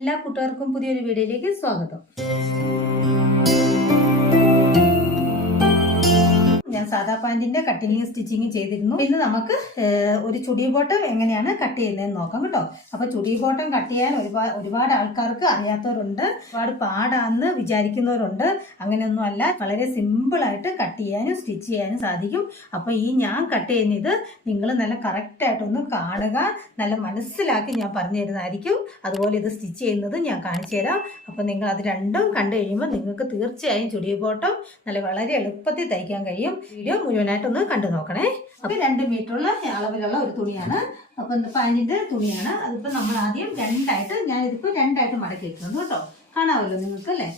എല്ലാ കൂട്ടുകാർക്കും പുതിയൊരു വീഡിയോയിലേക്ക് സ്വാഗതം. ഞാൻ സാധാ പാൻറ്റിന്റെ കട്ടിങ് സ്റ്റിച്ചിങ് ചെയ്തിരുന്നു. ഇന്ന് നമുക്ക് ഒരു ചുടി ബോട്ടം എങ്ങനെയാണ് കട്ട് ചെയ്യുന്നതെന്ന് നോക്കാം കേട്ടോ. അപ്പൊ ചുടി ബോട്ടം കട്ട് ചെയ്യാൻ ഒരുപാട് ആൾക്കാർക്ക് അറിയാത്തവരുണ്ട്, ഒരുപാട് പാടാന്ന് വിചാരിക്കുന്നവരുണ്ട്. അങ്ങനെയൊന്നും അല്ല, വളരെ സിമ്പിൾ ആയിട്ട് കട്ട് ചെയ്യാനും സ്റ്റിച്ച് ചെയ്യാനും സാധിക്കും. അപ്പൊ ഈ ഞാൻ കട്ട് ചെയ്യുന്നത് നിങ്ങൾ നല്ല കറക്റ്റ് ആയിട്ടൊന്ന് കാണുക, നല്ല മനസ്സിലാക്കി ഞാൻ പറഞ്ഞു തരുന്നതായിരിക്കും. അതുപോലെ ഇത് സ്റ്റിച്ച് ചെയ്യുന്നത് ഞാൻ കാണിച്ചു തരാം. അപ്പൊ നിങ്ങൾ അത് രണ്ടും കണ്ടു കഴിയുമ്പോൾ നിങ്ങൾക്ക് തീർച്ചയായും ചുടി ബോട്ടം വളരെ എളുപ്പത്തിൽ തയ്ക്കാൻ കഴിയും. വീഡിയോ മുഴുവനായിട്ടൊന്ന് കണ്ടു നോക്കണേ. അപ്പൊ 2 മീറ്ററുള്ള അളവിലുള്ള ഒരു തുണിയാണ്. അപ്പൊ പാൻറ്റിന്റെ തുണിയാണ്. അതിപ്പോ നമ്മൾ ആദ്യം ഞാനിതിപ്പോ രണ്ടായിട്ട് മടക്കിയിട്ടുണ്ട് കേട്ടോ. കാണാമല്ലോ നിങ്ങൾക്ക് അല്ലേ.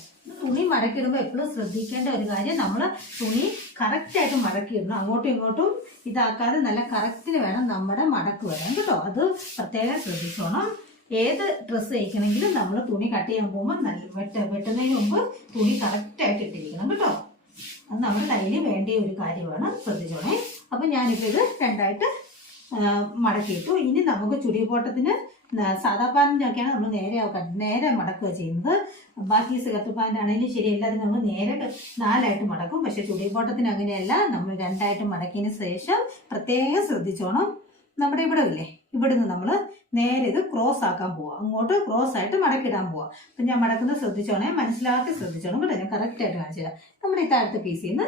തുണി മടക്കിയിടുമ്പോൾ എപ്പോഴും ശ്രദ്ധിക്കേണ്ട ഒരു കാര്യം, നമ്മൾ തുണി കറക്റ്റായിട്ട് മടക്കിയിടണം. അങ്ങോട്ടും ഇങ്ങോട്ടും ഇതാക്കാതെ നല്ല കറക്റ്റിന് വേണം നമ്മുടെ മടക്ക് വരാൻ കേട്ടോ. അത് പ്രത്യേകം ശ്രദ്ധിച്ചോണം. ഏത് ഡ്രസ്സ് തയ്ക്കണമെങ്കിലും നമ്മൾ തുണി കട്ട് ചെയ്യാൻ പോകുമ്പോൾ വെട്ടുന്നതിന് മുമ്പ് തുണി കറക്റ്റായിട്ട് ഇട്ടിരിക്കണം കേട്ടോ. അത് നമ്മുടെ കയ്യിൽ വേണ്ട ഒരു കാര്യമാണ്, ശ്രദ്ധിച്ചോണേ. അപ്പം ഞാനിപ്പോൾ ഇത് രണ്ടായിട്ട് മടക്കിയിട്ടു. ഇനി നമുക്ക് ചുടി ബോട്ടത്തിന് സാധാ പാൻറ്റിനൊക്കെയാണ് നമ്മൾ നേരെ മടക്കുക ചെയ്യുന്നത്. ബാക്കി സിഗർട്ട് പാൻറ് ആണെങ്കിലും ശരി, എല്ലാത്തിനും നമ്മൾ നേരെ 4ആയിട്ട് മടക്കും. പക്ഷെ ചുടി ബോട്ടത്തിന് അങ്ങനെയല്ല, നമ്മൾ 2ആയിട്ട് മടക്കിയതിന് ശേഷം പ്രത്യേകം ശ്രദ്ധിച്ചോണം. നമ്മുടെ ഇവിടെ ഇല്ലേ, ഇവിടുന്ന് നമ്മൾ നേരെ ഇത് ക്രോസ് ആക്കാൻ പോവാം, അങ്ങോട്ട് ക്രോസ് ആയിട്ട് മടക്കിടാൻ പോവാം. അപ്പം ഞാൻ മടക്കുന്നത് ശ്രദ്ധിച്ചോണേ, മനസ്സിലാക്കി ശ്രദ്ധിച്ചോണം കേട്ടോ. ഞാൻ കറക്റ്റായിട്ട് കാണിച്ചു തരാം. നമ്മുടെ ഈ താഴത്തെ പീസിൽ നിന്ന്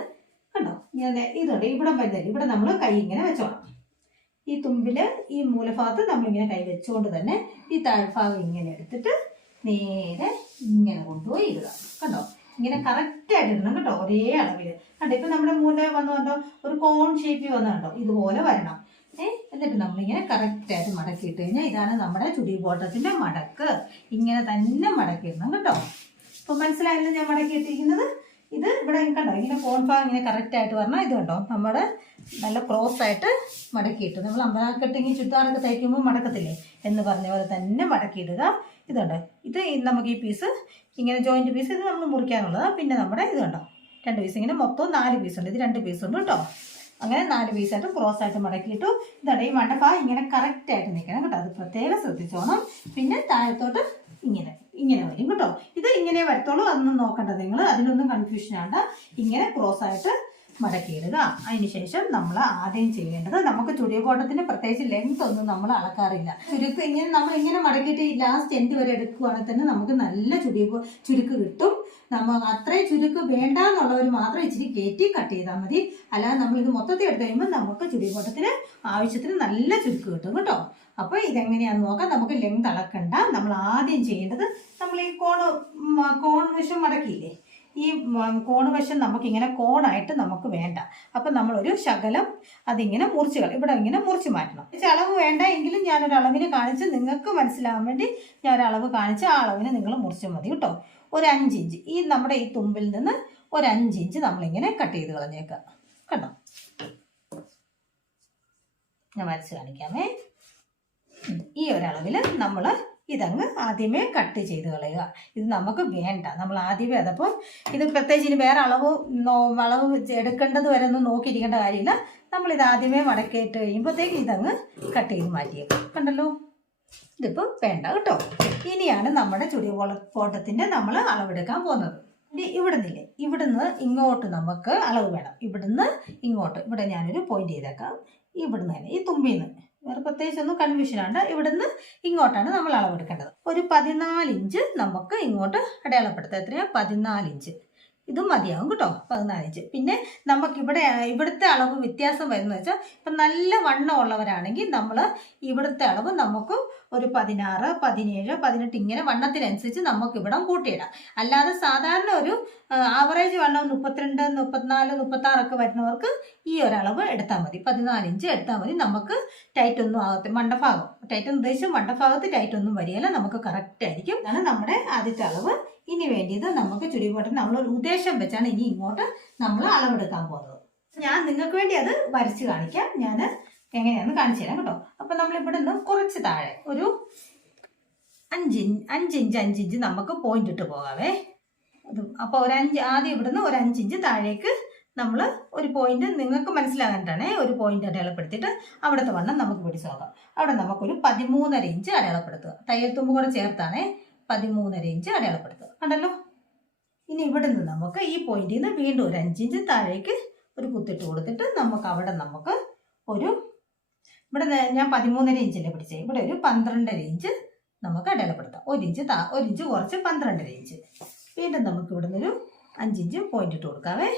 കണ്ടോ, ഞാൻ ഇതുണ്ട് ഇവിടെ വരുന്നില്ല. ഇവിടെ നമ്മൾ കൈ ഇങ്ങനെ വെച്ചോണം. ഈ തുമ്പില് ഈ മൂലഭാഗത്ത് നമ്മളിങ്ങനെ കൈ വെച്ചുകൊണ്ട് തന്നെ ഈ താഴ്ഭാഗം ഇങ്ങനെ എടുത്തിട്ട് നേരെ ഇങ്ങനെ കൊണ്ടുപോയി ഇടുക. കണ്ടോ, ഇങ്ങനെ കറക്റ്റായിട്ട് ഇടണം കേട്ടോ, ഒരേ അളവിൽ. കണ്ടോ, ഇപ്പം നമ്മുടെ മൂല വന്നു കണ്ടോ, ഒരു കോൺ ഷേപ്പിൽ വന്നു കണ്ടോ, ഇതുപോലെ വരണം. എന്നിട്ട് നമ്മളിങ്ങനെ കറക്റ്റായിട്ട് മടക്കിയിട്ട് കഴിഞ്ഞാൽ ഇതാണ് നമ്മുടെ ചുടി ബോട്ടത്തിന്റെ മടക്ക്. ഇങ്ങനെ തന്നെ മടക്കിയിടണം കേട്ടോ. ഇപ്പൊ മനസ്സിലായല്ലോ ഞാൻ മടക്കിയിട്ടിരിക്കുന്നത്. ഇത് ഇവിടെ കണ്ടോ, ഇങ്ങനെ കോൺ ഭാഗം ഇങ്ങനെ കറക്റ്റായിട്ട് പറഞ്ഞാൽ ഇത് കണ്ടോ, നമ്മുടെ നല്ല ക്രോസ് ആയിട്ട് മടക്കിയിട്ട് നമ്മൾ അമ്പലക്കെട്ടിങ്ങി ചുരിദാറൊക്കെ തയ്ക്കുമ്പോൾ മടക്കത്തില്ലേ എന്ന് പറഞ്ഞ പോലെ തന്നെ മടക്കിയിടുക. ഇതുണ്ട്, ഇത് നമുക്ക് ഈ പീസ് ഇങ്ങനെ ജോയിന്റ് പീസ് ഇത് നമ്മൾ മുറിക്കാനുള്ളതാണ്. പിന്നെ നമ്മുടെ ഇത് കണ്ടോ, 2 പീസ്, ഇങ്ങനെ മൊത്തം 4 പീസുണ്ട്. ഇത് 2 പീസുണ്ട് കേട്ടോ. അങ്ങനെ 4 പീസായിട്ട് ക്രോസ് ആയിട്ട് മടക്കിയിട്ടു. ഇതാണ് ഈ മണ്ടഭാഗം ഇങ്ങനെ കറക്റ്റായിട്ട് നിൽക്കണം കേട്ടോ. അത് പ്രത്യേകം ശ്രദ്ധിച്ചോണം. പിന്നെ താഴത്തോട്ട് ഇങ്ങനെ വരും കേട്ടോ. ഇത് ഇങ്ങനെ വരത്തോളൂ, അതൊന്നും നോക്കണ്ട നിങ്ങൾ, അതിനൊന്നും കൺഫ്യൂഷൻ ആണ്ട. ഇങ്ങനെ ക്രോസ് ആയിട്ട് മടക്കിയിടുക. അതിനുശേഷം നമ്മൾ ആദ്യം ചെയ്യേണ്ടത്, നമുക്ക് ചുടി ബോട്ടത്തിന് പ്രത്യേകിച്ച് ലെങ്ത് ഒന്നും നമ്മൾ അളക്കാറില്ല. ചുരുക്ക് നമ്മൾ ഇങ്ങനെ മടക്കിയിട്ട് ലാസ്റ്റ് എൻഡ് വരെ എടുക്കുകയാണെങ്കിൽ തന്നെ നമുക്ക് നല്ല ചുരുക്ക് കിട്ടും. നമ്മൾ അത്രയും ചുരുക്ക് വേണ്ട എന്നുള്ളവർ മാത്രം ഇച്ചിരി കയറ്റി കട്ട് ചെയ്താൽ മതി. അല്ലാതെ നമ്മളിത് മൊത്തത്തിൽ എടുത്തു കഴിയുമ്പോൾ നമുക്ക് ചുടി ബോട്ടത്തിന് ആവശ്യത്തിന് നല്ല ചുരുക്ക് കിട്ടും കേട്ടോ. അപ്പോൾ ഇതെങ്ങനെയാണെന്ന് നോക്കാം. നമുക്ക് ലെങ്ത് അളക്കണ്ട. നമ്മൾ ആദ്യം ചെയ്യേണ്ടത്, നമ്മൾ ഈ കോൺ വശം മടക്കിയില്ലേ, ഈ കോണ് വശം നമുക്കിങ്ങനെ കോണായിട്ട് നമുക്ക് വേണ്ട. അപ്പം നമ്മളൊരു ശകലം അതിങ്ങനെ ഇവിടെ ഇങ്ങനെ മുറിച്ച് മാറ്റണം. അളവ് വേണ്ട എങ്കിലും ഞാനൊരു അളവിന് കാണിച്ച് നിങ്ങൾക്ക് മനസ്സിലാകാൻ വേണ്ടി ഞാൻ ഒരു അളവ് കാണിച്ച് ആ അളവിന് നിങ്ങൾ മുറിച്ചാൽ മതി കേട്ടോ. ഒരു 5 ഇഞ്ച് ഈ നമ്മുടെ ഈ തുമ്പിൽ നിന്ന് ഒരു 5 ഇഞ്ച് നമ്മളിങ്ങനെ കട്ട് ചെയ്ത് കളഞ്ഞേക്കാം. കണ്ടോ, ഞാൻ വരച്ച് കാണിക്കാമേ. ഈ ഒരളവിൽ നമ്മൾ ഇതങ്ങ് ആദ്യമേ കട്ട് ചെയ്ത് കളയുക. ഇത് നമുക്ക് വേണ്ട, നമ്മൾ ആദ്യമേ അതപ്പം ഇത് പ്രത്യേകിച്ച് ഇനി വേറെ അളവ് എടുക്കേണ്ടത് വരെ ഒന്നും നോക്കിയിരിക്കേണ്ട കാര്യമില്ല. നമ്മളിത് ആദ്യമേ മടക്കിയിട്ട് കഴിയുമ്പോഴത്തേക്ക് ഇതങ്ങ് കട്ട് ചെയ്ത് മാറ്റിയേക്കും. കണ്ടല്ലോ, ഇതിപ്പോൾ വേണ്ട കേട്ടോ. ഇനിയാണ് നമ്മുടെ ചുടി ബോട്ടത്തിൻ്റെ നമ്മൾ അളവെടുക്കാൻ പോകുന്നത്. ഇവിടുന്ന് ഇങ്ങോട്ട് നമുക്ക് അളവ് വേണം. ഇവിടുന്ന് ഇങ്ങോട്ട്, ഇവിടെ ഞാനൊരു പോയിന്റ് ചെയ്തേക്കാം. ഇവിടുന്ന് തന്നെ ഈ തുമ്പിന്ന്, വേറെ പ്രത്യേകിച്ചൊന്നും കൺഫ്യൂഷനാണ്. ഇവിടുന്ന് ഇങ്ങോട്ടാണ് നമ്മൾ അളവെടുക്കേണ്ടത്. ഒരു 14 ഇഞ്ച് നമുക്ക് ഇങ്ങോട്ട് അടയാളപ്പെടുത്താം. എത്രയാ, 14 ഇഞ്ച്. ഇതും മതിയാവും കേട്ടോ, 14 ഇഞ്ച്. പിന്നെ ഇവിടുത്തെ അളവ് വ്യത്യാസം വരുന്നത് വെച്ചാൽ, ഇപ്പം നല്ല വണ്ണം ഉള്ളവരാണെങ്കിൽ നമ്മൾ ഇവിടുത്തെ അളവ് നമുക്ക് ഒരു 16, 17, 18 ഇങ്ങനെ വണ്ണത്തിനനുസരിച്ച് നമുക്ക് ഇവിടെ കൂട്ടിയിടാം. അല്ലാതെ സാധാരണ ഒരു ആവറേജ് വണ്ണം 32, 34, 36 ഒക്കെ വരുന്നവർക്ക് ഈ ഒരളവ് എടുത്താൽ മതി. 14 ഇഞ്ച് എടുത്താൽ മതി. നമുക്ക് ടൈറ്റ് ഒന്നും ആകത്തില്ല. മണ്ടഭാഗം ടൈറ്റ് ഉദ്ദേശിച്ച് മണ്ടഭാഗത്ത് ടൈറ്റ് ഒന്നും വരികയില്ല, നമുക്ക് കറക്റ്റ് ആയിരിക്കും. അതാണ് നമ്മുടെ ആദ്യത്തെ അളവ്. ഇനി വേണ്ടിയത് നമുക്ക് ചുടി ബോട്ടത്തിന് നമ്മളൊരു ഉദ്ദേശം വെച്ചാണ് ഇനി ഇങ്ങോട്ട് നമ്മൾ അളവെടുക്കാൻ പോകുന്നത്. ഞാൻ നിങ്ങൾക്ക് വേണ്ടി അത് വരച്ച് കാണിക്കാം. ഞാൻ എങ്ങനെയാണെന്ന് കാണിച്ചു തരാം കേട്ടോ. അപ്പം നമ്മൾ ഇവിടെ നിന്ന് കുറച്ച് താഴെ ഒരു 5 ഇഞ്ച് നമുക്ക് പോയിന്റ് ഇട്ട് പോകാവേ. അപ്പോൾ ആദ്യം ഇവിടുന്ന് ഒരു 5 ഇഞ്ച് താഴേക്ക് നമ്മൾ ഒരു പോയിന്റ്, നിങ്ങൾക്ക് മനസ്സിലാകാനാണ് ഒരു പോയിന്റ് അടയാളപ്പെടുത്തിയിട്ട് അവിടുത്തെ വണ്ണം നമുക്ക് പിടിച്ചു നോക്കാം. അവിടെ നമുക്കൊരു 13.5 ഇഞ്ച് അടയാളപ്പെടുത്തുക. തയ്യൽ തുമ്പ് കൂടെ ചേർത്താണേ. 13.5 ഇഞ്ച് അടയാളപ്പെടുത്തുക. കണ്ടല്ലോ. ഇനി ഇവിടെ നിന്ന് നമുക്ക് ഈ പോയിന്റിൽ നിന്ന് വീണ്ടും ഒരു 5 ഇഞ്ച് താഴേക്ക് ഒരു കുത്തിട്ട് കൊടുത്തിട്ട് നമുക്ക് അവിടെ നമുക്ക് ഒരു ഇവിടെ ഞാൻ 13.5 ഇഞ്ചിൻ്റെ പിടിച്ചത്, ഇവിടെ ഒരു 12.5 ഇഞ്ച് നമുക്ക് അടയാളപ്പെടുത്താം. 1 ഇഞ്ച് കുറച്ച് 12.5 ഇഞ്ച്. വീണ്ടും നമുക്ക് ഇവിടെ നിന്നൊരു 5 ഇഞ്ച് പോയിന്റ് ഇട്ട് കൊടുക്കാവേ.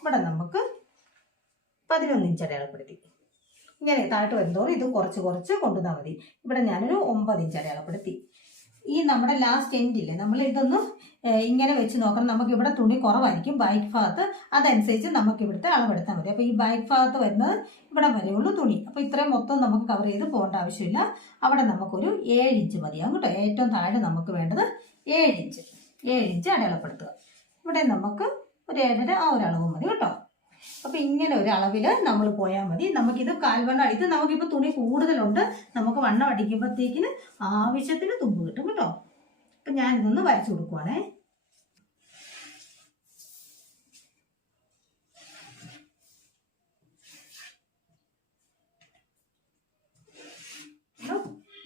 ഇവിടെ നമുക്ക് 11 ഇഞ്ച് അടയാളപ്പെടുത്തി. ഇങ്ങനെ താഴോട്ട് വരുന്നതോറും ഇത് കുറച്ച് കുറച്ച് കൊണ്ടുവന്നാൽ മതി. ഇവിടെ ഞാനൊരു 9 ഇഞ്ച് അടയാളപ്പെടുത്തി. ഈ നമ്മുടെ ലാസ്റ്റ് എൻഡില്ലേ, നമ്മൾ ഇതൊന്ന് ഇങ്ങനെ വെച്ച് നോക്കണം. നമുക്ക് ഇവിടെ തുണി കുറവായിരിക്കും ബാക്ക് ഭാഗത്ത്, അതനുസരിച്ച് നമുക്ക് ഇവിടുത്തെ അളവെടുത്താൽ മതി. അപ്പോൾ ഈ ബാക്ക് ഭാഗത്ത് വരുന്നത് ഇവിടെ വരെയുള്ളൂ തുണി. അപ്പോൾ ഇത്രയും മൊത്തം നമുക്ക് കവർ ചെയ്ത് പോകേണ്ട ആവശ്യമില്ല. അവിടെ നമുക്കൊരു 7 ഇഞ്ച് മതിയാകും കേട്ടോ. ഏറ്റവും താഴെ നമുക്ക് വേണ്ടത് 7 ഇഞ്ച് അടയാളപ്പെടുത്തുക. ഇവിടെ നമുക്ക് ഒരു 7.5 ആ ഒരു അളവ് മതി കേട്ടോ. അപ്പോൾ ഇങ്ങനെ ഒരു അളവിൽ നമ്മൾ പോയാൽ മതി. നമുക്കിത് കാൽവണ്ണം അടിത്ത് നമുക്കിപ്പോൾ തുണി കൂടുതലുണ്ട്, നമുക്ക് വണ്ണം അടിക്കുമ്പോഴത്തേക്കിന് ആവശ്യത്തിന് തുമ്പ് കിട്ടും കേട്ടോ. അപ്പം ഞാനിതൊന്ന് വരച്ചു കൊടുക്കുവാണേ.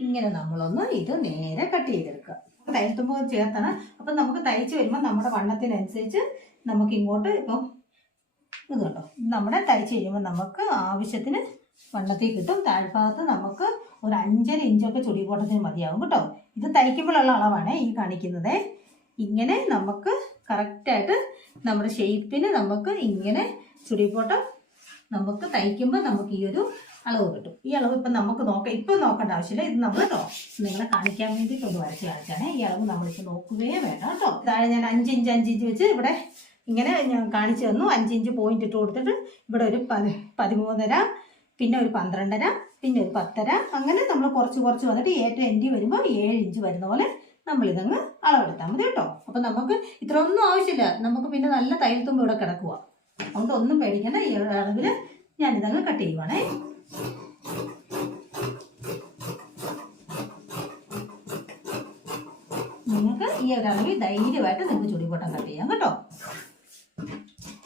ഇങ്ങനെ നമ്മളൊന്ന് ഇത് നേരെ കട്ട് ചെയ്തെടുക്കുക. തയ്യൽത്തുമ്പ് ചേർത്താണ്. അപ്പം നമുക്ക് തയ്ച്ച് വരുമ്പോൾ നമ്മുടെ വണ്ണത്തിനനുസരിച്ച് നമുക്ക് ഇങ്ങോട്ട് ഇപ്പം ഇത് കേട്ടോ, നമ്മുടെ തയ്ച്ച് കഴിയുമ്പോൾ നമുക്ക് ആവശ്യത്തിന് വണ്ണത്തിൽ കിട്ടും. താഴ്ഭാഗത്ത് നമുക്ക് ഒരു 5.5 ഇഞ്ചൊക്കെ ചുടിപോട്ടത്തിന് മതിയാകും കേട്ടോ. ഇത് തയ്ക്കുമ്പോഴുള്ള അളവാണ് ഈ കാണിക്കുന്നത്. ഇങ്ങനെ നമുക്ക് കറക്റ്റായിട്ട് നമ്മുടെ ഷേപ്പിന് നമുക്ക് ഇങ്ങനെ ചുടിപോട്ടം നമുക്ക് തയ്ക്കുമ്പോൾ നമുക്ക് ഈ ഒരു അളവ് കിട്ടും. ഈ അളവ് ഇപ്പം നമുക്ക് ഇപ്പം നോക്കേണ്ട ആവശ്യമില്ല. ഇത് നമ്മൾ കേട്ടോ നിങ്ങളെ കാണിക്കാൻ വേണ്ടിയിട്ട് ഒന്ന് വരച്ച് കാണിച്ചാണ്. ഈ അളവ് നമ്മളിപ്പോൾ നോക്കുകയേ വേണ്ട കേട്ടോ. താഴെ ഞാൻ 5 ഇഞ്ച് വെച്ച് ഇവിടെ ഇങ്ങനെ ഞാൻ കാണിച്ചു തന്നു. 5 ഇഞ്ച് പോയിന്റ് ഇട്ട് കൊടുത്തിട്ട് ഇവിടെ ഒരു 13.5, പിന്നെ ഒരു 12.5, പിന്നെ ഒരു 10.5, അങ്ങനെ നമ്മൾ കുറച്ച് കുറച്ച് വന്നിട്ട് ഏറ്റവും എൻഡി വരുമ്പോൾ 7 ഇഞ്ച് വരുന്ന പോലെ നമ്മളിതങ്ങ് അളവെടുത്താൽ മതി കേട്ടോ. അപ്പം നമുക്ക് ഇത്ര ഒന്നും ആവശ്യമില്ല. നമുക്ക് പിന്നെ നല്ല തയ്യൽത്തുമ്പ് ഇവിടെ കിടക്കുക. അതുകൊണ്ട് ഒന്നും പേടിക്കേണ്ട. ഈ അളവിൽ ഞാനിതങ്ങ് കട്ട് ചെയ്യുവാണേ. നിങ്ങൾക്ക് ഈ ഒരു അളവിൽ ധൈര്യമായിട്ട് നിങ്ങൾക്ക് ചുടിപോട്ടം കട്ട് ചെയ്യാം കേട്ടോ.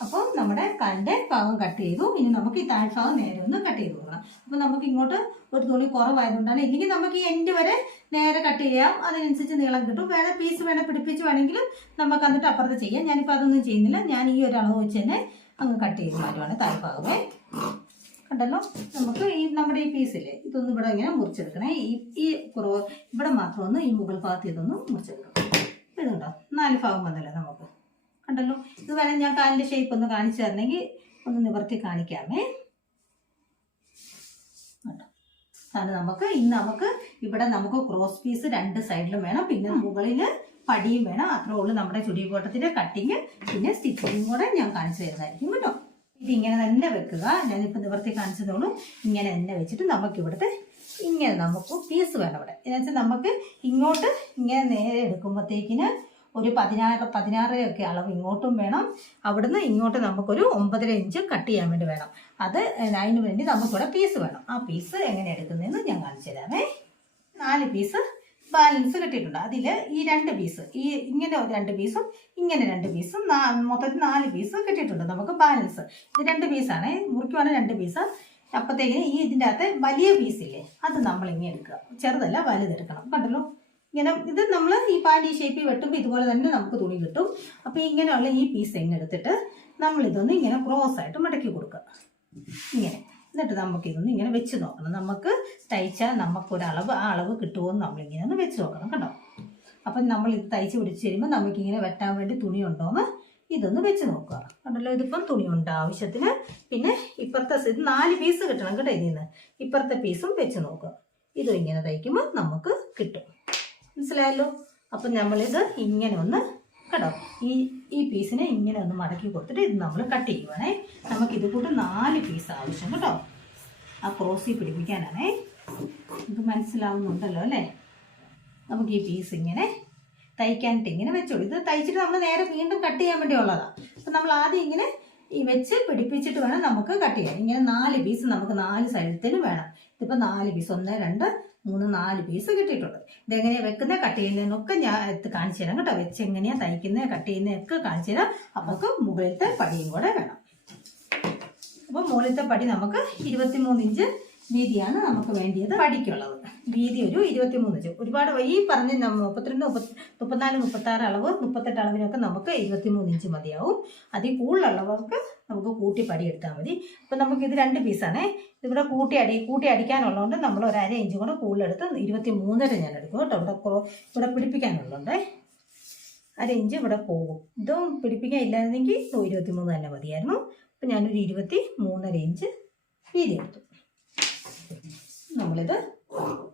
അപ്പോൾ നമ്മുടെ കാലിൻ്റെ ഭാഗം കട്ട് ചെയ്തു. ഇനി നമുക്ക് ഈ താഴ്ഭാഗം നേരെ ഒന്ന് കട്ട് ചെയ്ത് കൊടുക്കണം. അപ്പോൾ നമുക്ക് ഇങ്ങോട്ട് ഒരു തുണി കുറവായതുകൊണ്ടാണ്. ഇല്ലെങ്കിൽ നമുക്ക് ഈ എൻഡ് വരെ നേരെ കട്ട് ചെയ്യാം. അതിനനുസരിച്ച് നീളം കിട്ടും. വേറെ പീസ് പിടിപ്പിച്ച് വേണമെങ്കിലും നമുക്ക് എന്നിട്ട് അപ്പുറത്ത് ചെയ്യാം. ഞാനിപ്പോൾ അതൊന്നും ചെയ്യുന്നില്ല. ഞാൻ ഈ ഒരു അളവ് വെച്ച് തന്നെ അങ്ങ് കട്ട് ചെയ്ത് മാറ്റുവാണ് താഴ്ഭാഗമേ. കണ്ടല്ലോ. നമുക്ക് ഈ നമ്മുടെ ഈ പീസില്ലേ ഇതൊന്നും ഇവിടെ ഇങ്ങനെ മുറിച്ചെടുക്കണേ. ഈ കുറവ് ഇവിടെ മാത്രം ഒന്ന് ഈ മുകൾ ഭാഗത്ത് ഇതൊന്ന് മുറിച്ചെടുക്കണം. ഇതുണ്ടോ 4 ഭാഗം വന്നല്ലേ നമുക്ക്. കണ്ടല്ലോ. ഇത് വേണം ഞാൻ കാലിൻ്റെ ഷേപ്പ് ഒന്ന് കാണിച്ചു തരണമെങ്കിൽ ഒന്ന് നിവർത്തി കാണിക്കാമേ. കാരണം നമുക്ക് ഇവിടെ നമുക്ക് ക്രോസ് പീസ് 2 സൈഡിലും വേണം. പിന്നെ മുകളിൽ പടിയും വേണം. അത്രേ ഉള്ളൂ നമ്മുടെ ചുടിപോട്ടത്തിൻ്റെ കട്ടിങ്. പിന്നെ സ്റ്റിച്ചിങ്ങും കൂടെ ഞാൻ കാണിച്ചു തരുന്നതായിരിക്കും കേട്ടോ. ഇതിങ്ങനെ തന്നെ വെക്കുക. ഞാനിപ്പോൾ നിവർത്തി കാണിച്ചതോളൂ. ഇങ്ങനെ തന്നെ വെച്ചിട്ട് നമുക്കിവിടുത്തെ ഇങ്ങനെ നമുക്ക് പീസ് വേണം ഇവിടെ. എന്നുവെച്ചാൽ നമുക്ക് ഇങ്ങോട്ട് ഇങ്ങനെ നേരെ എടുക്കുമ്പോഴത്തേക്കിന് ഒരു 16 ഒക്കെ അളവ് ഇങ്ങോട്ടും വേണം. അവിടുന്ന് ഇങ്ങോട്ട് നമുക്കൊരു 9.5 ഇഞ്ച് കട്ട് ചെയ്യാൻ വേണ്ടി വേണം. അതിന് വേണ്ടി നമുക്കിവിടെ പീസ് വേണം. ആ പീസ് എങ്ങനെ എടുക്കുന്നതെന്ന് ഞാൻ കാണിച്ചു തരാമേ. 4 പീസ് ബാലൻസ് കിട്ടിയിട്ടുണ്ട്. അതിൽ ഈ 2 പീസ് ഇങ്ങനെ 2 പീസും ഇങ്ങനെ 2 പീസും മൊത്തത്തിൽ 4 പീസ് കിട്ടിയിട്ടുണ്ട് നമുക്ക് ബാലൻസ്. ഇത് 2 പീസാണ്. മുറിക്കുവാണ് 2 പീസ്. അപ്പോഴത്തേക്കിന് ഇതിൻ്റെ അകത്ത് വലിയ പീസില്ലേ അത് നമ്മളിങ്ങനെ എടുക്കുക. ചെറുതല്ല വലുതെടുക്കണം. കണ്ടല്ലോ. ഇങ്ങനെ ഇത് നമ്മൾ ഈ പാൻറ് ഷേപ്പിൽ വെട്ടുമ്പോൾ ഇതുപോലെ തന്നെ നമുക്ക് തുണി കിട്ടും. അപ്പോൾ ഇങ്ങനെയുള്ള ഈ പീസ് എടുത്തിട്ട് നമ്മളിതൊന്ന് ഇങ്ങനെ ക്രോസ് ആയിട്ട് മടക്കി കൊടുക്കുക. ഇങ്ങനെ എന്നിട്ട് നമുക്കിതൊന്ന് ഇങ്ങനെ വെച്ച് നോക്കണം. നമുക്ക് തയ്ച്ചാൽ നമുക്കൊരളവ് ആ അളവ് കിട്ടുമോ എന്ന് നമ്മളിങ്ങനെ ഒന്ന് വെച്ച് നോക്കണം കേട്ടോ. അപ്പം നമ്മൾ ഇത് തയ്ച്ച് പിടിച്ച് കഴിയുമ്പോൾ നമുക്കിങ്ങനെ വെട്ടാൻ വേണ്ടി തുണി ഉണ്ടോയെന്ന് ഇതൊന്ന് വെച്ച് നോക്കുക. കണ്ടല്ലോ. ഇതിപ്പം തുണിയുണ്ട് ആവശ്യത്തിന്. പിന്നെ ഇപ്പുറത്തെ 4 പീസ് കിട്ടണം കേട്ടോ. ഇതിൽ നിന്ന് ഇപ്പുറത്തെ പീസും വെച്ച് നോക്കുക. ഇതും ഇങ്ങനെ തയ്ക്കുമ്പോൾ നമുക്ക് കിട്ടും. മനസ്സിലായല്ലോ. അപ്പം നമ്മളിത് ഇങ്ങനെ ഒന്ന് കേട്ടോ ഈ പീസിനെ ഇങ്ങനെ ഒന്ന് മടക്കി കൊടുത്തിട്ട് ഇത് നമ്മൾ കട്ട് ചെയ്യുവാണേ. നമുക്കിത് കൂട്ട് 4 പീസ് ആവശ്യം കേട്ടോ. ആ ക്രോസിൽ പിടിപ്പിക്കാനാണേ. ഇത് മനസ്സിലാവുന്നുണ്ടല്ലോ അല്ലേ. നമുക്ക് ഈ പീസ് ഇങ്ങനെ തയ്ക്കാനിട്ട് ഇങ്ങനെ വെച്ചോളൂ. ഇത് തയ്ച്ചിട്ട് നമ്മൾ നേരെ വീണ്ടും കട്ട് ചെയ്യാൻ വേണ്ടി ഉള്ളതാണ്. അപ്പം നമ്മൾ ആദ്യം ഇങ്ങനെ ഈ വെച്ച് പിടിപ്പിച്ചിട്ട് വേണം നമുക്ക് കട്ട് ചെയ്യാൻ. ഇങ്ങനെ 4 പീസ് നമുക്ക് 4 സൈഡത്തിലും വേണം. ഇതിപ്പോൾ 4 പീസ് 1 2 3 4 പീസ് കിട്ടിയിട്ടുണ്ട്. ഇതെങ്ങനെയാണ് വെക്കുന്നത് കട്ട് ചെയ്യുന്നതെന്നൊക്കെ ഞാൻ കാണിച്ചു തരാം കേട്ടോ. വെച്ച് എങ്ങനെയാണ് തയ്ക്കുന്നത് കട്ട് ചെയ്യുന്നതൊക്കെ കാണിച്ചു തരാം. നമുക്ക് മുകളിലത്തെ പടിയും കൂടെ വേണം. അപ്പോൾ മുകളിലത്തെ പടി നമുക്ക് 23 ഇഞ്ച് വീതിയാണ് നമുക്ക് വേണ്ടിയത് പടിക്കുള്ളത്. വീതി ഒരു 23 ഇഞ്ച്. ഒരുപാട് ഈ പറഞ്ഞ 32, 34, 36 അളവ്, 38 അളവിനൊക്കെ നമുക്ക് 23 ഇഞ്ച് മതിയാവും. അതിൽ കൂടുതലുള്ളവർക്ക് നമുക്ക് കൂട്ടി പടിയെടുത്താൽ മതി. അപ്പം നമുക്കിത് 2 പീസാണേ. ഇവിടെ കൂട്ടി അടിക്കാനുള്ളതുകൊണ്ട് നമ്മൾ ഒരു 1/2 ഇഞ്ച് കൂടെ കൂടുതലെടുത്ത് 23.5 ഞാൻ എടുക്കും കേട്ടോ. ഇവിടെ പിടിപ്പിക്കാനുള്ളതുകൊണ്ട് 1/2 ഇഞ്ച് ഇവിടെ പോകും. ഇതും പിടിപ്പിക്കാൻ ഇല്ലായിരുന്നെങ്കിൽ 23 തന്നെ മതിയായിരുന്നു. അപ്പം ഞാനൊരു 23.5 ഇഞ്ച് വീതി എടുത്തു. നമ്മളിത്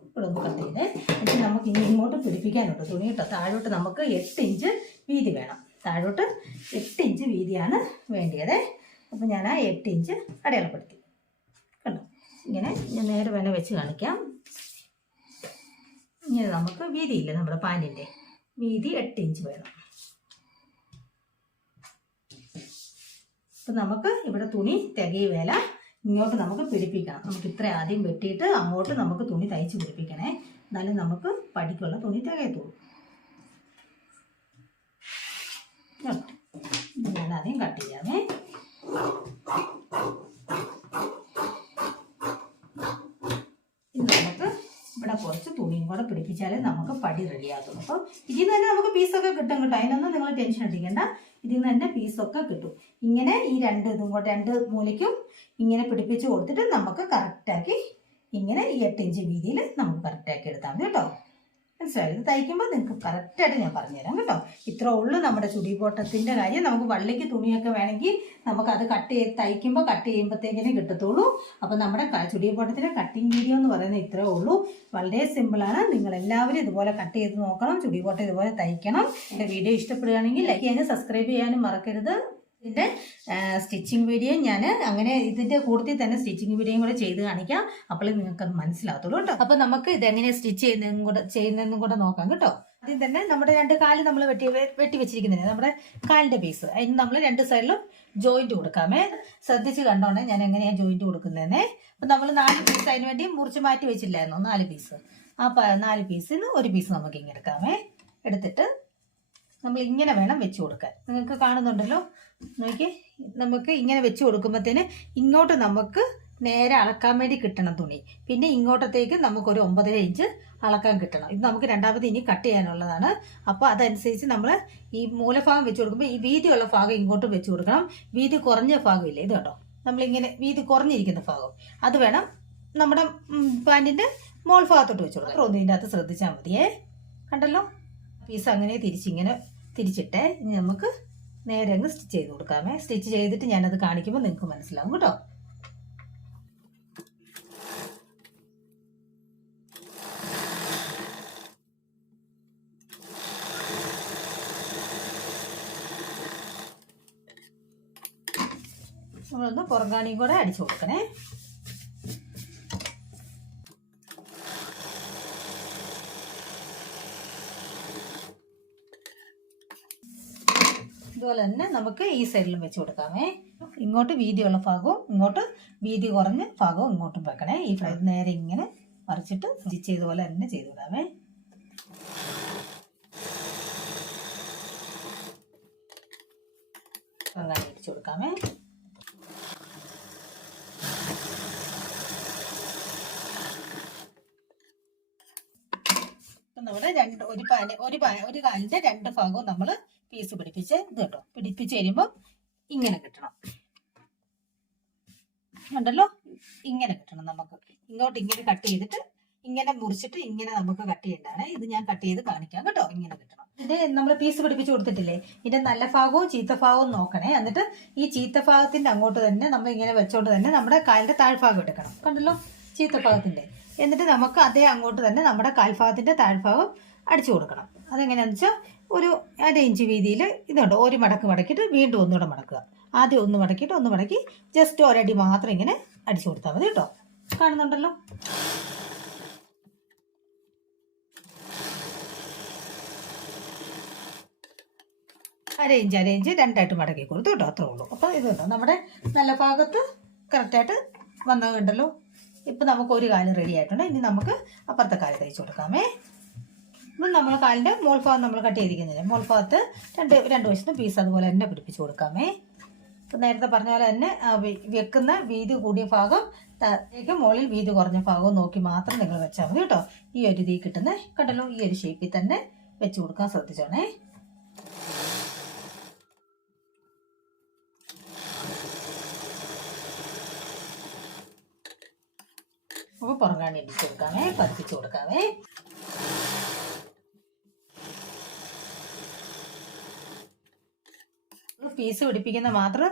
ഇവിടെ ഒന്ന് കട്ട് ചെയ്തേ. എന്നിട്ട് നമുക്ക് ഇനി ഇങ്ങോട്ട് പിടിപ്പിക്കാനുണ്ട് തുണി കേട്ടോ. താഴോട്ട് നമുക്ക് 8 ഇഞ്ച് വീതി വേണം. താഴോട്ട് 8 ഇഞ്ച് വീതിയാണ് വേണ്ടിയത്. അപ്പം ഞാൻ ആ 8 ഇഞ്ച് അടയാളപ്പെടുത്തി കണ്ടോ. ഇങ്ങനെ ഞാൻ നേരെ വേണേൽ വെച്ച് കാണിക്കാം. ഇങ്ങനെ നമുക്ക് വീതിയില്ല, നമ്മുടെ പാൻറ്റിൻ്റെ വീതി 8 ഇഞ്ച് വേണം. അപ്പം നമുക്ക് ഇവിടെ തുണി തികയുവേല, ഇങ്ങോട്ട് നമുക്ക് പിടിപ്പിക്കണം. നമുക്ക് ഇത്ര ആദ്യം വെട്ടിയിട്ട് അങ്ങോട്ട് നമുക്ക് തുണി തയ്ച്ച് പിടിപ്പിക്കണേ. എന്നാലും നമുക്ക് പടിക്കുള്ള തുണി തികയത്തുള്ളൂ. ഞാൻ ആദ്യം കട്ട് ചെയ്യാമേ. ഇനി നമുക്ക് ഇവിടെ കുറച്ച് തുണിയും കൂടെ പിടിപ്പിച്ചാലേ നമുക്ക് പടി റെഡിയാകും. അപ്പം ഇതിൽ നിന്ന് തന്നെ നമുക്ക് പീസൊക്കെ കിട്ടും കേട്ടോ. അതിനൊന്നും നിങ്ങൾ ടെൻഷൻ അടിക്കണ്ട. ഇതിൽ നിന്ന് തന്നെ പീസൊക്കെ കിട്ടും. ഇങ്ങനെ ഈ 2 മൂലയ്ക്കും ഇങ്ങനെ പിടിപ്പിച്ച് കൊടുത്തിട്ട് നമുക്ക് കറക്റ്റാക്കി ഇങ്ങനെ ഈ 8 ഇഞ്ച് വീതിയിൽ നമുക്ക് കറക്റ്റാക്കി എടുത്താൽ മതി കേട്ടോ. മനസ്സിലായി? ഇത് തയ്ക്കുമ്പോൾ നിങ്ങൾക്ക് കറക്റ്റായിട്ട് ഞാൻ പറഞ്ഞുതരാം കേട്ടോ. ഇത്ര ഉള്ളു നമ്മുടെ ചുടി ബോട്ടത്തിൻ്റെ കാര്യം. നമുക്ക് വള്ളിക്ക് തുണിയൊക്കെ വേണമെങ്കിൽ നമുക്കത് തയ്ക്കുമ്പോൾ കട്ട് ചെയ്യുമ്പോഴത്തേക്കിനെ കിട്ടത്തുള്ളൂ. അപ്പോൾ നമ്മുടെ ചുടി ബോട്ടത്തിൻ്റെ കട്ടിങ് വീഡിയോ എന്ന് പറയുന്നത് ഇത്രേ ഉള്ളൂ. വളരെ സിമ്പിളാണ്. നിങ്ങളെല്ലാവരും ഇതുപോലെ കട്ട് ചെയ്ത് നോക്കണം. ചുടി ബോട്ടം ഇതുപോലെ തയ്ക്കണം. എൻ്റെ വീഡിയോ ഇഷ്ടപ്പെടുകയാണെങ്കിൽ ലൈക്ക് ചെയ്യാനും സബ്സ്ക്രൈബ് ചെയ്യാനും മറക്കരുത്. ഇതിൻ്റെ സ്റ്റിച്ചിങ് വീഡിയോ ഞാൻ അങ്ങനെ ഇതിൻ്റെ കൂടുതൽ തന്നെ സ്റ്റിച്ചിങ് വീഡിയോയും കൂടെ ചെയ്ത് കാണിക്കാം. അപ്പോൾ നിങ്ങൾക്കത് മനസ്സിലാകത്തുള്ളൂ കേട്ടോ. അപ്പോൾ നമുക്ക് ഇതെങ്ങനെ സ്റ്റിച്ച് ചെയ്യുന്നതെന്നും കൂടെ നോക്കാം കേട്ടോ. ആദ്യം തന്നെ നമ്മുടെ 2 കാല് നമ്മൾ വെട്ടി വെച്ചിരിക്കുന്നില്ല, നമ്മുടെ കാലിൻ്റെ പീസ്. അതിന് നമ്മൾ 2 സൈഡിലും ജോയിൻറ്റ് കൊടുക്കാമേ. ശ്രദ്ധിച്ച് കണ്ടോണേ ഞാൻ എങ്ങനെയാണ് ജോയിൻറ്റ് കൊടുക്കുന്നതെന്നേ. അപ്പം നമ്മൾ 4 പീസ് അതിന് വേണ്ടി മുറിച്ച് മാറ്റി വെച്ചില്ലായിരുന്നോ, 4 പീസ്. ആ 4 പീസിൽ നിന്ന് 1 പീസ് നമുക്ക് ഇങ്ങനെ എടുക്കാമേ. എടുത്തിട്ട് നമ്മൾ ഇങ്ങനെ വേണം വെച്ച് കൊടുക്കാൻ. നിങ്ങൾക്ക് കാണുന്നുണ്ടല്ലോ, നോക്കി. നമുക്ക് ഇങ്ങനെ വെച്ച് കൊടുക്കുമ്പോഴത്തേന് ഇങ്ങോട്ട് നമുക്ക് നേരെ അളക്കാൻ വേണ്ടി കിട്ടണം തുണി. പിന്നെ ഇങ്ങോട്ടത്തേക്ക് നമുക്കൊരു 9.5 ഇഞ്ച് അളക്കാൻ കിട്ടണം. ഇത് നമുക്ക് രണ്ടാമത് ഇനി കട്ട് ചെയ്യാനുള്ളതാണ്. അപ്പോൾ അതനുസരിച്ച് നമ്മൾ ഈ മൂലഭാഗം വെച്ച് കൊടുക്കുമ്പോൾ ഈ വീതിയുള്ള ഭാഗം ഇങ്ങോട്ടും വെച്ച് കൊടുക്കണം. വീതി കുറഞ്ഞ ഭാഗമില്ലേ ഇത് കേട്ടോ, നമ്മളിങ്ങനെ വീതി കുറഞ്ഞിരിക്കുന്ന ഭാഗം അത് വേണം നമ്മുടെ പാൻറ്റിൻ്റെ മോൾ ഭാഗത്തോട്ട് വെച്ച് കൊടുക്കണം. അത്ര ഒന്നും ഇതിൻ്റെ അകത്ത് ശ്രദ്ധിച്ചാൽ മതിയേ. കണ്ടല്ലോ, പീസ് അങ്ങനെ തിരിച്ചിട്ടേ ഇനി നമുക്ക് നേരെ അങ്ങ് സ്റ്റിച്ച് ചെയ്ത് കൊടുക്കാമേ. സ്റ്റിച്ച് ചെയ്തിട്ട് ഞാനത് കാണിക്കുമ്പോൾ നിങ്ങൾക്ക് മനസ്സിലാവും കേട്ടോ. നമ്മളൊന്ന് പുറംകാണിയും കൂടെ അടിച്ചു കൊടുക്കണേ. ഇതുപോലെ തന്നെ നമുക്ക് ഈ സൈഡിലും വെച്ച് കൊടുക്കാമേ. ഇങ്ങോട്ട് വീതിയുള്ള ഭാഗവും ഇങ്ങോട്ട് വീതി കുറഞ്ഞ ഭാഗവും ഇങ്ങോട്ടും വെക്കണേ. ഈ നേരെ ഇങ്ങനെ മറിച്ചിട്ട് സ്റ്റിച്ച് ചെയ്തതുപോലെ തന്നെ ചെയ്ത് വിടാമേ. അങ്ങനെ ഇടിച്ചു കൊടുക്കാമേ. നമ്മുടെ ഒരു കാലിന്റെ 2 ഭാഗവും നമ്മൾ പീസ് പിടിപ്പിച്ച് ഇത് കേട്ടോ, പിടിപ്പിച്ച് കഴിയുമ്പോൾ ഇങ്ങനെ കിട്ടണം. ഉണ്ടല്ലോ, ഇങ്ങനെ കിട്ടണം. നമുക്ക് ഇങ്ങോട്ട് ഇങ്ങനെ കട്ട് ചെയ്തിട്ട് ഇങ്ങനെ മുറിച്ചിട്ട് ഇങ്ങനെ നമുക്ക് കട്ട് ചെയ്യേണ്ടതാണ്. ഇത് ഞാൻ കട്ട് ചെയ്ത് കാണിക്കാം കേട്ടോ. ഇങ്ങനെ കിട്ടണം. ഇത് നമ്മൾ പീസ് പിടിപ്പിച്ച് കൊടുത്തിട്ടില്ലേ, ഇതിന്റെ നല്ല ഭാഗവും ചീത്ത ഭാഗവും നോക്കണേ. എന്നിട്ട് ഈ ചീത്ത ഭാഗത്തിന്റെ അങ്ങോട്ട് തന്നെ നമ്മൾ ഇങ്ങനെ വെച്ചോണ്ട് തന്നെ നമ്മുടെ കാലിന്റെ താഴ്ഭാഗം എടുക്കണം. കണ്ടല്ലോ, ചീത്ത ഭാഗത്തിന്റെ. എന്നിട്ട് നമുക്ക് അതേ അങ്ങോട്ട് തന്നെ നമ്മുടെ കാൽഭാഗത്തിന്റെ താഴ്ഭാഗം അടിച്ചു കൊടുക്കണം. അതെങ്ങനെയാണെന്ന് വെച്ചാൽ ഒരു 1/2 ഇഞ്ച് വീതിയിൽ ഇതുണ്ട്. ഒരു മടക്ക് മടക്കിയിട്ട് വീണ്ടും ഒന്നുകൂടെ മടക്കുക. ആദ്യം ഒന്ന് മടക്കിയിട്ട് ഒന്ന് മടക്കി ജസ്റ്റ് ഒരടി മാത്രം ഇങ്ങനെ അടിച്ചു കൊടുത്താൽ മതി കേട്ടോ. കാണുന്നുണ്ടല്ലോ. അര ഇഞ്ച് 2ആയിട്ട് മടക്കി കൊടുത്തു കേട്ടോ. അത്രേ ഉള്ളൂ. അപ്പോൾ ഇത് കേട്ടോ, നമ്മുടെ നല്ല ഭാഗത്ത് കറക്റ്റായിട്ട് വന്നതുണ്ടല്ലോ. ഇപ്പം നമുക്ക് ഒരു കാല് റെഡി ആയിട്ടുണ്ട്. ഇനി നമുക്ക് അപ്പുറത്തെ കാല് തയ്ച്ചു കൊടുക്കാമേ. ഇപ്പം നമ്മൾ കാലിൻ്റെ മോൾ ഭാഗം നമ്മൾ കട്ട് ചെയ്തിരിക്കുന്നില്ല, മോൾ ഭാഗത്ത് രണ്ട് വശത്തും പീസ് അതുപോലെ തന്നെ പിടിപ്പിച്ച് കൊടുക്കാമേ. നേരത്തെ പറഞ്ഞ പോലെ തന്നെ വെക്കുന്ന വീതി കൂടിയ ഭാഗം മുകളിൽ വീതി കുറഞ്ഞ ഭാഗവും നോക്കി മാത്രം നിങ്ങൾ വെച്ചാൽ മതി കേട്ടോ. ഈ ഒരു രീതി കിട്ടുന്ന കണ്ടല്ലോ, ഈ ഒരു ഷേപ്പിൽ തന്നെ വെച്ച് കൊടുക്കാൻ ശ്രദ്ധിച്ചോണേ. അപ്പോൾ പുറകാണി ഇടിച്ചു കൊടുക്കാമേ, പതിപ്പിച്ച് കൊടുക്കാമേ. പീസ് പിടിപ്പിക്കുന്ന മാത്രം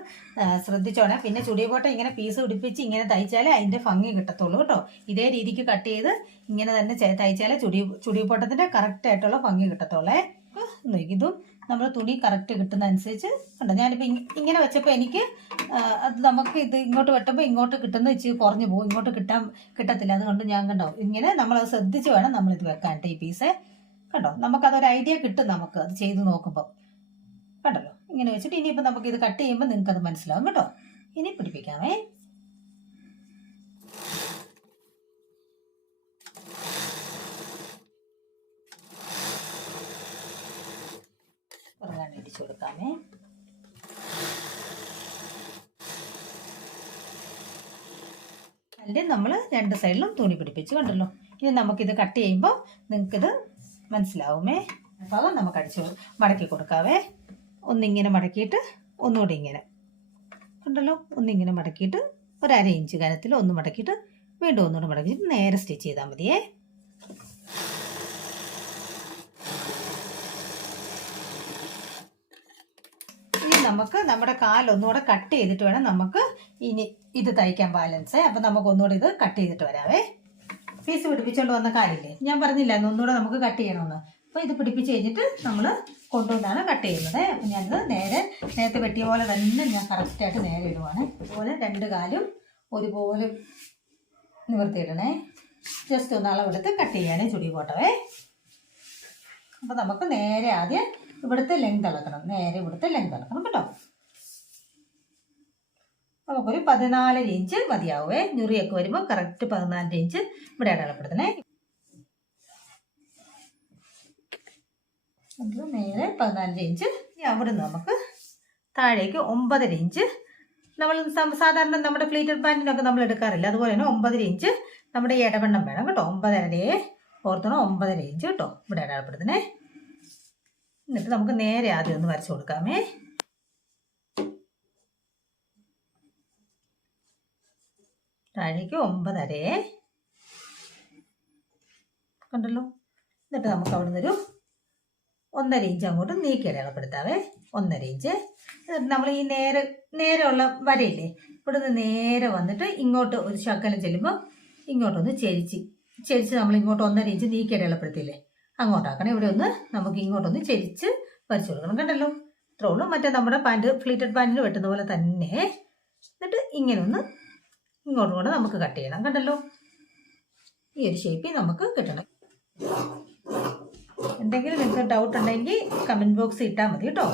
ശ്രദ്ധിച്ചോണേ. പിന്നെ ചുടിപോട്ട ഇങ്ങനെ പീസ് പിടിപ്പിച്ച് ഇങ്ങനെ തയ്ച്ചാലേ അതിൻ്റെ ഭംഗി കിട്ടത്തുള്ളൂ കേട്ടോ. ഇതേ രീതിക്ക് കട്ട് ചെയ്ത് ഇങ്ങനെ തന്നെ തയ്ച്ചാലേ ചുടിപോട്ടത്തിൻ്റെ കറക്റ്റ് ആയിട്ടുള്ള ഭംഗി കിട്ടത്തുള്ളേ. ഇതും നമ്മൾ തുണി കറക്റ്റ് കിട്ടുന്ന അനുസരിച്ച് കണ്ടോ. ഞാനിപ്പോൾ ഇങ്ങനെ വെച്ചപ്പോൾ എനിക്ക് അത് നമുക്ക് ഇത് ഇങ്ങോട്ട് വെട്ടുമ്പോൾ ഇങ്ങോട്ട് കിട്ടുന്ന ഇച്ചിരി കുറഞ്ഞു പോകും, ഇങ്ങോട്ട് കിട്ടത്തില്ല. അതുകൊണ്ട് ഞാൻ കണ്ടോ ഇങ്ങനെ നമ്മളത് ശ്രദ്ധിച്ച് വേണം നമ്മളിത് വെക്കാനായിട്ട് ഈ പീസ് കണ്ടോ. നമുക്കതൊരു ഐഡിയ കിട്ടും നമുക്ക് അത് ചെയ്ത് നോക്കുമ്പോൾ കണ്ടല്ലോ. ഇങ്ങനെ വെച്ചിട്ട് ഇനിയിപ്പോൾ നമുക്കിത് കട്ട് ചെയ്യുമ്പോൾ നിങ്ങൾക്കത് മനസ്സിലാവും കേട്ടോ. ഇനി പിടിപ്പിക്കാമേ. പുറകാണി ഇടിച്ചു കൊടുക്കാമേ. അതിൻ്റെ നമ്മൾ രണ്ട് സൈഡിലും തുണി പിടിപ്പിച്ച് കണ്ടല്ലോ. ഇനി നമുക്കിത് കട്ട് ചെയ്യുമ്പോൾ നിങ്ങൾക്കിത് മനസ്സിലാവുമേ. അപ്പോൾ നമുക്ക് അടിച്ച് മടക്കി കൊടുക്കാവേ. ഒന്നിങ്ങനെ മടക്കിയിട്ട് ഒന്നുകൂടി ഇങ്ങനെ കണ്ടല്ലോ, ഒന്നിങ്ങനെ മടക്കിയിട്ട് ഒരു 1/2 ഇഞ്ച് കനത്തിൽ ഒന്ന് മടക്കിയിട്ട് വീണ്ടും ഒന്നുകൂടി മടക്കിയിട്ട് നേരെ സ്റ്റിച്ച് ചെയ്താൽ മതിയേ. ഇനി നമുക്ക് നമ്മുടെ കാലൊന്നുകൂടെ കട്ട് ചെയ്തിട്ട് വേണം നമുക്ക് ഇനി ഇത് തയ്ക്കാൻ ബാലൻസ്. അപ്പം നമുക്ക് ഒന്നുകൂടി ഇത് കട്ട് ചെയ്തിട്ട് വരാവേ. പീസ് പിടിപ്പിച്ചുകൊണ്ട് വന്ന കാലില്ലേ, ഞാൻ പറഞ്ഞില്ല ഒന്നുകൂടെ നമുക്ക് കട്ട് ചെയ്യണമെന്ന്. അപ്പോൾ ഇത് പിടിപ്പിച്ച് കഴിഞ്ഞിട്ട് നമ്മൾ കൊണ്ടുവന്നാണ് കട്ട് ചെയ്യുന്നത്. അപ്പം ഞാനിത് നേരത്തെ വെട്ടിയ പോലെ തന്നെ ഞാൻ കറക്റ്റായിട്ട് നേരെ ഇടുവാണ്. അതുപോലെ രണ്ട് കാലും ഒരുപോലെ നിവർത്തിയിടണേ. ജസ്റ്റ് ഒന്ന് അളവെടുത്ത് കട്ട് ചെയ്യാനേ ചുടി പോട്ടവേ. അപ്പം നമുക്ക് നേരെ ആദ്യം ഇവിടുത്തെ ലെങ്ത് അളക്കണം, നേരെ ഇവിടുത്തെ ലെങ്ത് അളക്കണം കേട്ടോ. നമുക്കൊരു 14 ഇഞ്ച് മതിയാവേ. ഞുറിയൊക്കെ വരുമ്പോൾ കറക്റ്റ് 14 ഇഞ്ച് ഇവിടെ അടയാളപ്പെടുത്തണേ. നേരെ 14 ഇഞ്ച്. അവിടെ നിന്ന് നമുക്ക് താഴേക്ക് 9.5 ഇഞ്ച്. നമ്മൾ സാധാരണ നമ്മുടെ ഫ്ലീറ്റഡ് പാൻറ്റിനൊക്കെ നമ്മൾ എടുക്കാറില്ല, അതുപോലെ തന്നെ 9.5 ഇഞ്ച് നമ്മുടെ ഈ ഇടവണ്ണം വേണം കേട്ടോ. 9.5 ഓർത്തണം, 9.5 ഇഞ്ച് കേട്ടോ ഇവിടെ അടയാളപ്പെടുത്തണേ. എന്നിട്ട് നമുക്ക് നേരെ ആദ്യം ഒന്ന് വരച്ചു കൊടുക്കാമേ. താഴേക്ക് 9.5 കണ്ടല്ലോ. എന്നിട്ട് നമുക്ക് അവിടെ നിന്നൊരു 1.5 ഇഞ്ച് അങ്ങോട്ട് നീക്കി അടയാളപ്പെടുത്താവേ. 1.5 ഇഞ്ച്. നമ്മൾ ഈ നേരെയുള്ള വരയില്ലേ, ഇവിടെ നിന്ന് നേരെ വന്നിട്ട് ഇങ്ങോട്ട് ഒരു ശകലം ചെല്ലുമ്പോൾ ഇങ്ങോട്ടൊന്ന് ചെരിച്ച് നമ്മൾ ഇങ്ങോട്ട് 1.5 ഇഞ്ച് നീക്കി അടയാളപ്പെടുത്തില്ലേ, അങ്ങോട്ടാക്കണം. ഇവിടെ ഒന്ന് നമുക്ക് ഇങ്ങോട്ടൊന്ന് ചെരിച്ച് വരച്ചു കൊടുക്കണം കണ്ടല്ലോ. ഇത്രേ ഉള്ളൂ. മറ്റേ നമ്മുടെ ഫ്ലീറ്റഡ് പാൻറ്റിന് വെട്ടുന്ന പോലെ തന്നെ. എന്നിട്ട് ഇങ്ങനെ ഒന്ന് ഇങ്ങോട്ടും കൂടെ നമുക്ക് കട്ട് ചെയ്യണം കണ്ടല്ലോ. ഈ ഒരു ഷേപ്പിൽ നമുക്ക് കിട്ടണം. എന്തെങ്കിലും നിങ്ങൾക്ക് ഡൗട്ട് ഉണ്ടെങ്കിൽ കമൻറ്റ് ബോക്സിൽ ഇട്ടാൽ മതി കേട്ടോ.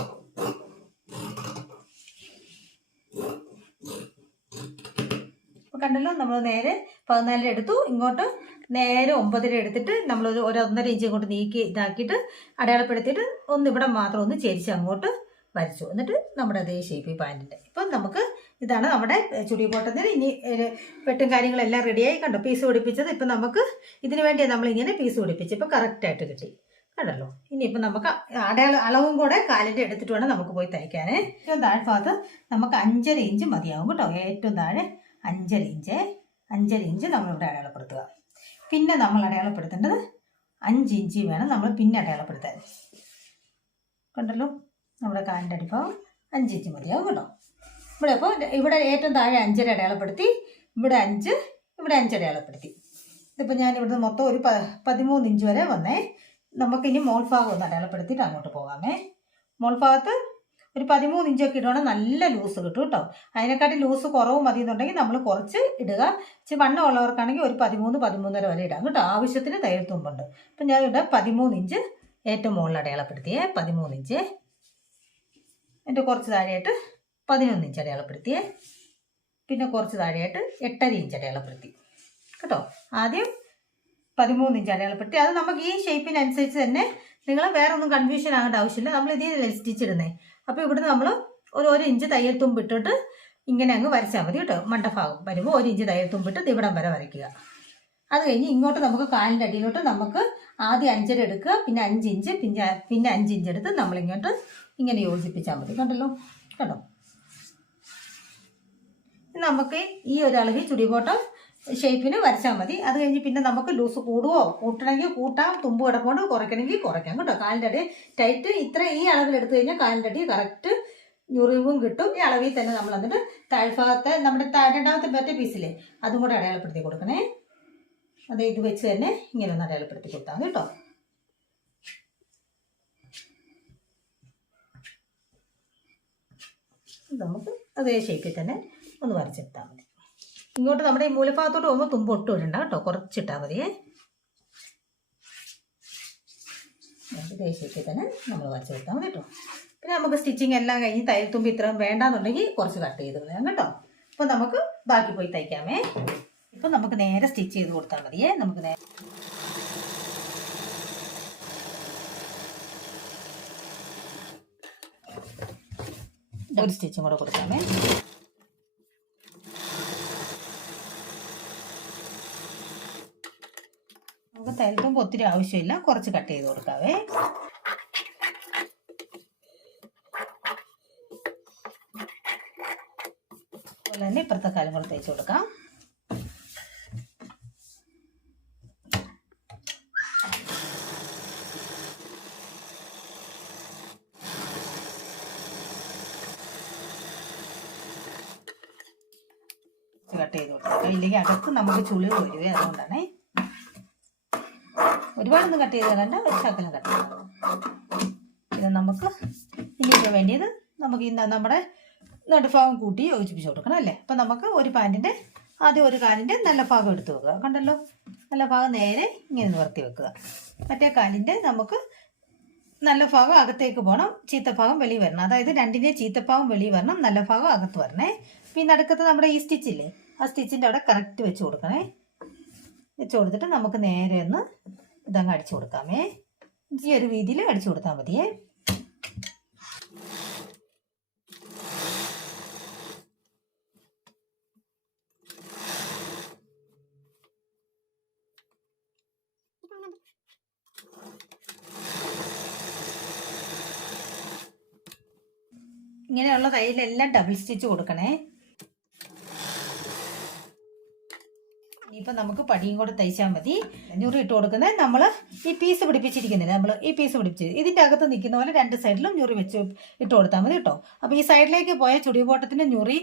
അപ്പോൾ കണ്ടല്ലോ, നമ്മൾ നേരെ 14 എടുത്തു, ഇങ്ങോട്ട് നേരെ 9 എടുത്തിട്ട് നമ്മളൊരു 1.5 ഇഞ്ച് ഇങ്ങോട്ട് നീക്കി ഇതാക്കിയിട്ട് അടയാളപ്പെടുത്തിയിട്ട് ഇവിടെ മാത്രം ഒന്ന് ചെരിച്ച് അങ്ങോട്ട് വരച്ചു. എന്നിട്ട് നമ്മുടെ അതേ ഷേപ്പ് പാൻറ്റിൻ്റെ. ഇപ്പം നമുക്ക് ഇതാണ് നമ്മുടെ ചുടി പോട്ടത്തിന്. ഇനി വെട്ടും കാര്യങ്ങളെല്ലാം റെഡിയായി കണ്ടോ. പീസ് പിടിപ്പിച്ചത് ഇപ്പം നമുക്ക് ഇതിന് വേണ്ടിയാണ് നമ്മളിങ്ങനെ പീസ് പിടിപ്പിച്ച് ഇപ്പം കറക്റ്റായിട്ട് കിട്ടി കണ്ടല്ലോ. ഇനിയിപ്പോൾ നമുക്ക് അളവും കൂടെ കാലിൻ്റെ എടുത്തിട്ട് വേണം നമുക്ക് പോയി തയ്ക്കാനേ. ഏറ്റവും താഴ്ഭാഗത്ത് നമുക്ക് 5.5 ഇഞ്ച് മതിയാവും കേട്ടോ. ഏറ്റവും താഴെ 5.5 ഇഞ്ച് നമ്മളിവിടെ അടയാളപ്പെടുത്തുക. പിന്നെ നമ്മൾ അടയാളപ്പെടുത്തേണ്ടത് 5 ഇഞ്ച് വേണം നമ്മൾ പിന്നെ അടയാളപ്പെടുത്താൻ കണ്ടല്ലോ. നമ്മുടെ കാലിൻ്റെ അടിഭാഗം 5 ഇഞ്ച് മതിയാവും കേട്ടോ. ഇവിടെ ഏറ്റവും താഴെ 5.5 അടയാളപ്പെടുത്തി, ഇവിടെ 5, ഇവിടെ 5 അടയാളപ്പെടുത്തി. ഇതിപ്പോൾ ഞാൻ ഇവിടുന്ന് മൊത്തം ഒരു 13 ഇഞ്ച് വരെ വന്നേ. നമുക്കിനി മോൾ ഭാഗം ഒന്ന് അടയാളപ്പെടുത്തിയിട്ട് അങ്ങോട്ട് പോകാമേ. മോൾ ഭാഗത്ത് ഒരു 13 ഇഞ്ചൊക്കെ ഇടുവാണെങ്കിൽ നല്ല ലൂസ് കിട്ടും കേട്ടോ. അതിനെക്കാട്ടി ലൂസ് കുറവ് മതി എന്നുണ്ടെങ്കിൽ നമ്മൾ കുറച്ച് ഇടുക. ഇച്ചിരി വണ്ണം ഉള്ളവർക്കാണെങ്കിൽ ഒരു 13-13.5 വരെ ഇടാം കേട്ടോ. ആവശ്യത്തിന് തയ്യൽ തുമ്പുണ്ട്. അപ്പം ഞാൻ ഇവിടെ 13 ഇഞ്ച് ഏറ്റവും മുകളിൽ അടയാളപ്പെടുത്തിയേ. 13 ഇഞ്ച്. എൻ്റെ കുറച്ച് താഴെയായിട്ട് 11 ഇഞ്ച് അടയാളപ്പെടുത്തിയേ. പിന്നെ കുറച്ച് താഴെയായിട്ട് 8.5 ഇഞ്ച് അടയാളപ്പെടുത്തി കേട്ടോ. ആദ്യം 13 ഇഞ്ച് അടയാളപ്പെടുത്തി. അത് നമുക്ക് ഈ ഷേപ്പിനനുസരിച്ച് തന്നെ, നിങ്ങൾ വേറെ ഒന്നും കൺഫ്യൂഷൻ ആകേണ്ട ആവശ്യമില്ല. നമ്മൾ ഇതിൽ സ്റ്റിച്ച് ഇടുന്നേ. അപ്പോൾ ഇവിടുന്ന് നമ്മൾ ഒരു ഇഞ്ച് തയ്യൽ തുമ്പിട്ടിട്ട് ഇങ്ങനെ അങ്ങ് വരച്ചാൽ മതി കേട്ടോ. മണ്ടഭാഗം വരുമ്പോൾ 1 ഇഞ്ച് തയ്യൽ തുമ്പിട്ട് ഇവിടം വരെ വരയ്ക്കുക. അത് കഴിഞ്ഞ് ഇങ്ങോട്ട് നമുക്ക് കാലിൻ്റെ അടിയിലോട്ട് നമുക്ക് ആദ്യം 5.5 എടുക്കുക, പിന്നെ 5 ഇഞ്ച്, പിന്നെ 5 ഇഞ്ച് എടുത്ത് നമ്മളിങ്ങോട്ട് ഇങ്ങനെ യോജിപ്പിച്ചാൽ മതി. കണ്ടല്ലോ കേട്ടോ. നമുക്ക് ഈ ഒരളവിൽ ചുടി ബോട്ടം ഷേപ്പിന് വരച്ചാൽ മതി. അത് കഴിഞ്ഞ് പിന്നെ നമുക്ക് ലൂസ് കൂടുവോ കൂട്ടണമെങ്കിൽ കൂട്ടാം, തുമ്പ് കിടപ്പുണ്ട് കുറയ്ക്കണമെങ്കിൽ കുറയ്ക്കാം കേട്ടോ. കാലിൻ്റെ അടി ടൈറ്റ് ഈ അളവിൽ എടുത്തു കഴിഞ്ഞാൽ കാലിൻ്റെ അടി കറക്റ്റ് ഞുറിവും കിട്ടും. ഈ അളവിൽ തന്നെ നമ്മൾ എന്നിട്ട് താഴ്ഭാഗത്തെ നമ്മുടെ രണ്ടാമത്തെ മറ്റേ പീസില്ലേ അതും കൂടെ അടയാളപ്പെടുത്തി കൊടുക്കണേ. അത് ഇത് വെച്ച് തന്നെ ഇങ്ങനെ ഒന്ന് അടയാളപ്പെടുത്തി കൊടുത്താൽ മതി കേട്ടോ. നമുക്ക് അതേ ഷേപ്പിൽ തന്നെ ഒന്ന് വരച്ചെടുത്താൽ മതി. ഇങ്ങോട്ട് നമ്മുടെ ഈ മൂലഭാഗത്തോട്ട് പോകുമ്പോൾ തുമ്പ് ഒട്ടും ഇടണ്ട കേട്ടോ, കുറച്ചിട്ടാൽ മതിയേ. ഇതേ ഷേപ്പിൽ തന്നെ നമ്മൾ വരച്ചെടുത്താൽ മതി കേട്ടോ. പിന്നെ നമുക്ക് സ്റ്റിച്ചിങ് എല്ലാം കഴിഞ്ഞ് തയ്യൽ തുമ്പ് ഇത്രയും വേണ്ടാന്നുണ്ടെങ്കിൽ കുറച്ച് കട്ട് ചെയ്ത് കളയാം കേട്ടോ. അപ്പോൾ നമുക്ക് ബാക്കി പോയി തയ്ക്കാമേ. ഇപ്പം നമുക്ക് നേരെ സ്റ്റിച്ച് ചെയ്ത് കൊടുത്താൽ മതിയേ. നമുക്ക് നേരെ ഒരു സ്റ്റിച്ചും കൂടെ കൊടുക്കാമേ. നമുക്ക് തയ്യൽ തുമ്പ് ഒത്തിരി ആവശ്യമില്ല, കുറച്ച് കട്ട് ചെയ്ത് കൊടുക്കാവേ. അതുപോലെ തന്നെ ഇപ്പുറത്തെ കാലും കൂടെ തയ്ച്ചു കൊടുക്കാം. കട്ട് ചെയ്ത് കൊടുക്കാം, ഇല്ലെങ്കിൽ അകത്ത് നമുക്ക് ചുളിവ് വരുവേ, അതുകൊണ്ടാണേ. ഒരുപാടൊന്നും കട്ട് ചെയ്ത് കളയണ്ട, ഒരു ശകലം കട്ട് ചെയ്ത്. ഇത് നമുക്ക് ഇനി വേണ്ടിയത് നമുക്ക് നമ്മുടെ നടുഭാഗം കൂട്ടി യോജിപ്പിച്ച് കൊടുക്കണം അല്ലേ. അപ്പം നമുക്ക് ഒരു പാൻറ്റിൻ്റെ ആദ്യം ഒരു കാലിൻ്റെ നല്ല ഭാഗം എടുത്ത് വെക്കുക. കണ്ടല്ലോ, നല്ല ഭാഗം നേരെ ഇങ്ങനെ നിവർത്തി വെക്കുക. മറ്റേ കാലിൻ്റെ നമുക്ക് നല്ല ഭാഗം അകത്തേക്ക് പോകണം, ചീത്തഭാഗം വെളിയിൽ വരണം. അതായത് രണ്ടിൻ്റെ ചീത്തഭാഗം വെളിയിൽ വരണം, നല്ല ഭാഗം അകത്ത് വരണേ. പിന്നെ അടുക്കത്ത് നമ്മുടെ ഈ സ്റ്റിച്ചില്ലേ, ആ സ്റ്റിച്ചിൻ്റെ അവിടെ കറക്റ്റ് വെച്ച് കൊടുക്കണേ. വെച്ച് കൊടുത്തിട്ട് നമുക്ക് നേരെ ഒന്ന് ഇതങ്ങ് അടിച്ചു കൊടുക്കാമേ. ഈ ഒരു രീതിയിൽ അടിച്ചു കൊടുത്താൽ മതിയേ. ഇങ്ങനെയുള്ള തയ്യലെല്ലാം ഡബിൾ സ്റ്റിച്ച് കൊടുക്കണേ. ഇനിയിപ്പോൾ നമുക്ക് പടിയും കൂടെ തയ്ച്ചാൽ മതി. ഞുറി ഇട്ട് കൊടുക്കുന്നത് നമ്മൾ ഈ പീസ് പിടിപ്പിച്ചിരിക്കുന്നില്ല, നമ്മൾ ഈ പീസ് പിടിപ്പിച്ച് ഇതിൻ്റെ അകത്ത് നിൽക്കുന്ന പോലെ രണ്ട് സൈഡിലും ഞുറി വെച്ച് ഇട്ട് കൊടുത്താൽ മതി കേട്ടോ. അപ്പോൾ ഈ സൈഡിലേക്ക് പോയ ചുടിബോട്ടത്തിന് ഞുറി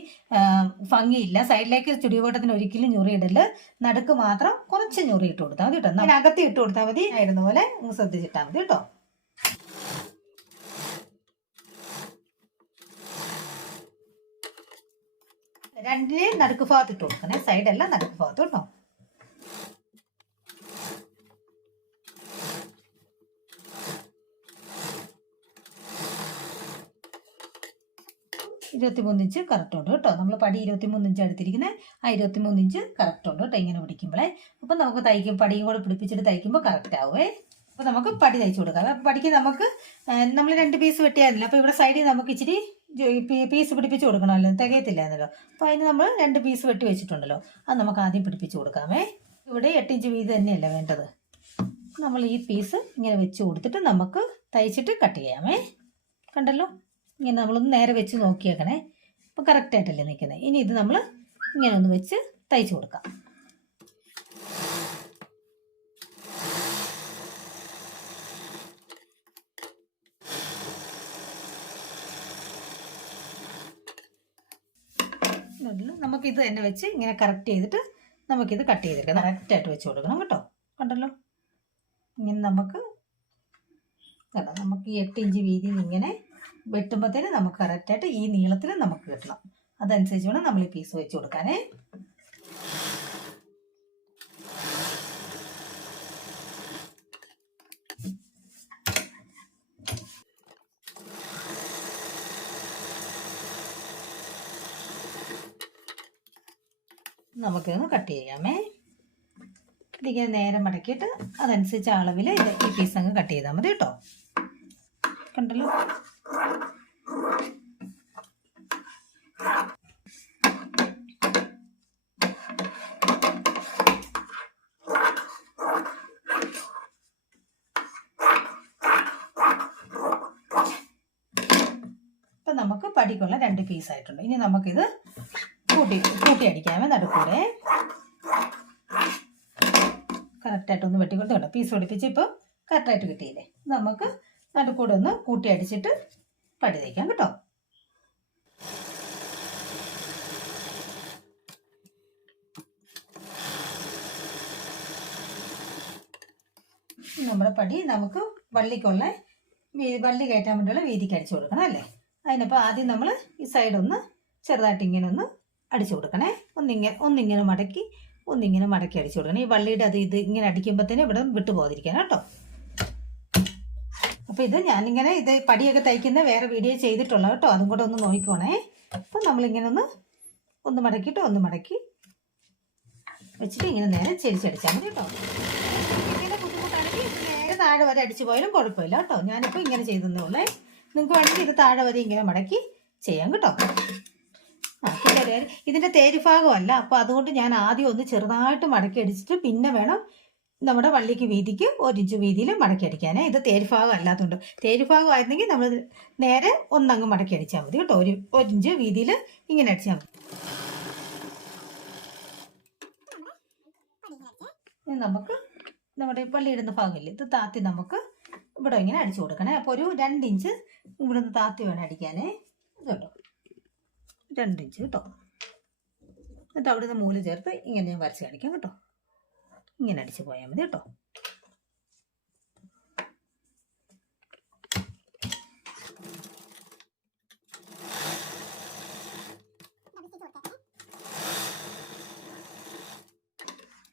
ഭംഗിയില്ല. സൈഡിലേക്ക് ചുടിബോട്ടത്തിന് ഒരിക്കലും ഞുറി ഇടല്, നടുക്ക് മാത്രം കുറച്ച് ഞുറി ഇട്ട് കൊടുത്താൽ മതി കേട്ടോ. അതിനകത്ത് ഇട്ട് കൊടുത്താൽ മതി, ആയിരുന്ന പോലെ ശ്രദ്ധിച്ചിട്ടാൽ മതി കേട്ടോ. രണ്ടിനെ നടുക്ക് ഭാഗത്ത് ഇട്ട് കൊടുക്കണേ, സൈഡല്ല നടുക്ക് ഭാഗത്ത് കേട്ടോ. ഇഞ്ച് കറക്റ്റ് ഉണ്ട് കേട്ടോ. നമ്മൾ പടി 23 ഇഞ്ച് എടുത്തിരിക്കുന്നത്, ആ 23 ഇഞ്ച് കറക്റ്റ് ഉണ്ട് കേട്ടോ. ഇങ്ങനെ പിടിക്കുമ്പോഴേ അപ്പം നമുക്ക് പടിയും കൂടെ പിടിപ്പിച്ചിട്ട് തയ്ക്കുമ്പോൾ കറക്റ്റ് ആവുമേ. അപ്പോൾ നമുക്ക് പടി തയ്ച്ചു കൊടുക്കാം. പടിക്ക് നമുക്ക് നമ്മൾ 2 പീസ് വെട്ടിയായിരുന്നില്ല, അപ്പോൾ ഇവിടെ സൈഡിൽ നമുക്ക് ഇച്ചിരി പീസ് പിടിപ്പിച്ച് കൊടുക്കണമല്ലോ, തികയത്തില്ലായിരുന്നല്ലോ. അപ്പോൾ അതിന് നമ്മൾ 2 പീസ് വെട്ടി വെച്ചിട്ടുണ്ടല്ലോ, അത് നമുക്ക് ആദ്യം പിടിപ്പിച്ച് കൊടുക്കാമേ. ഇവിടെ 8 ഇഞ്ച് വീതി തന്നെയല്ല വേണ്ടത്. നമ്മൾ ഈ പീസ് ഇങ്ങനെ വെച്ച് കൊടുത്തിട്ട് നമുക്ക് തയ്ച്ചിട്ട് കട്ട് ചെയ്യാമേ. കണ്ടല്ലോ, ഇങ്ങനെ നമ്മളൊന്ന് നേരെ വെച്ച് നോക്കിയേക്കണേ. അപ്പോൾ കറക്റ്റായിട്ടല്ലേ നിൽക്കുന്നത്. ഇനി ഇത് നമ്മൾ ഇങ്ങനെ ഒന്ന് വെച്ച് തയ്ച്ചു കൊടുക്കാം. നമുക്കിത് തന്നെ വെച്ച് ഇങ്ങനെ കറക്റ്റ് ചെയ്തിട്ട് നമുക്കിത് കട്ട് ചെയ്തെടുക്കാം. കറക്റ്റായിട്ട് വെച്ച് കൊടുക്കണം കേട്ടോ. കണ്ടല്ലോ, ഇങ്ങനെ നമുക്ക് ഈ 8 ഇഞ്ച് വീതിയിൽ ഇങ്ങനെ വെട്ടുമ്പോഴത്തേന് നമുക്ക് കറക്റ്റായിട്ട് ഈ നീളത്തിൽ നമുക്ക് കിട്ടണം. അതനുസരിച്ച് വേണം നമ്മൾ ഈ പീസ് വെച്ച് കൊടുക്കാനേ. നമുക്കിതൊന്ന് കട്ട് ചെയ്യാമേ. ഇതിങ്ങനെ നേരെ മടക്കിയിട്ട് അതനുസരിച്ച് അളവിൽ ഈ പീസ് അങ്ങ് കട്ട് ചെയ്താൽ മതി കേട്ടോ. കണ്ടല്ലോ, ഇപ്പം നമുക്ക് പടിക്കുള്ള 2 പീസായിട്ടുണ്ട്. ഇനി നമുക്കിത് കൂട്ടി അടിക്കാമേ നടുക്കൂടെ. കറക്റ്റായിട്ടൊന്ന് വെട്ടിക്കൊടുത്ത് പീസ് പിടിപ്പിച്ച് ഇപ്പോൾ കറക്റ്റായിട്ട് കിട്ടിയില്ലേ. നമുക്ക് നടുക്കൂടെ ഒന്ന് കൂട്ടി അടിച്ചിട്ട് പടി തയ്ക്കാം കേട്ടോ. നമ്മുടെ പടി നമുക്ക് വള്ളി കയറ്റാൻ വേണ്ടിയുള്ള വീതിക്ക് അടിച്ചു കൊടുക്കണം അല്ലേ. അതിനപ്പോൾ ആദ്യം നമ്മൾ ഈ സൈഡൊന്ന് ചെറുതായിട്ട് ഇങ്ങനെ ഒന്ന് അടിച്ചു കൊടുക്കണേ. ഒന്നിങ്ങനെ മടക്കി അടിച്ചു കൊടുക്കണം. ഈ വള്ളിയുടെ ഇത് ഇങ്ങനെ അടിക്കുമ്പോഴത്തേനും ഇവിടെ വിട്ടു പോകാതിരിക്കാൻ കേട്ടോ. അപ്പോൾ ഞാനിങ്ങനെ പടിയൊക്കെ തയ്ക്കുന്ന വേറെ വീഡിയോ ചെയ്തിട്ടുള്ള കേട്ടോ, അതും കൂടെ ഒന്ന് നോക്കിക്കോണേ. അപ്പം നമ്മളിങ്ങനെ ഒന്ന് മടക്കി വെച്ചിട്ട് ഇങ്ങനെ നേരെ ചെരിച്ചടിച്ചാൽ മതി കേട്ടോ. ഇങ്ങനെ ബുദ്ധിമുട്ടാണെങ്കിൽ നേരെ താഴെ വരെ അടിച്ചു പോയാലും കുഴപ്പമില്ല കേട്ടോ. ഞാനിപ്പോൾ ഇങ്ങനെ ചെയ്തേ ഉള്ളേ. നിങ്ങൾക്ക് വേണമെങ്കിൽ ഇത് താഴെ വരെ ഇങ്ങനെ മടക്കി ചെയ്യാം കേട്ടോ. ഇതിൻ്റെ തേര് ഭാഗമല്ല, അപ്പോൾ അതുകൊണ്ട് ഞാൻ ആദ്യം ഒന്ന് ചെറുതായിട്ട് മടക്കി അടിച്ചിട്ട് പിന്നെ വേണം നമ്മുടെ വള്ളിക്ക് വീതിക്ക് 1 ഇഞ്ച് വീതിയിൽ മടക്കി അടിക്കാനേ. ഇത് തേര് ഭാഗം അല്ലാത്തതുകൊണ്ട്, തേര് ഭാഗം ആയിരുന്നെങ്കിൽ നമ്മൾ നേരെ ഒന്നങ്ങ് മടക്കി അടിച്ചാൽ മതി കേട്ടോ. 1 ഇഞ്ച് വീതിയിൽ ഇങ്ങനെ അടിച്ചാൽ മതി. നമുക്ക് നമ്മുടെ പള്ളിയിടുന്ന ഭാഗമില്ലേ, ഇത് താത്തി നമുക്ക് ഇവിടെ ഇങ്ങനെ അടിച്ചു കൊടുക്കണേ. അപ്പോൾ ഒരു 2 ഇഞ്ച് ഇവിടുന്ന് താത്തി വേണം അടിക്കാനേ. ഇത് കേട്ടോ 2 ഇഞ്ച് കേട്ടോ. എന്നിട്ട് അവിടുന്ന് മൂല ചേർത്ത് ഇങ്ങനെ ഞാൻ വരച്ച് കാണിക്കാം കേട്ടോ. ഇങ്ങനെ അടിച്ച് പോയാൽ മതി കേട്ടോ.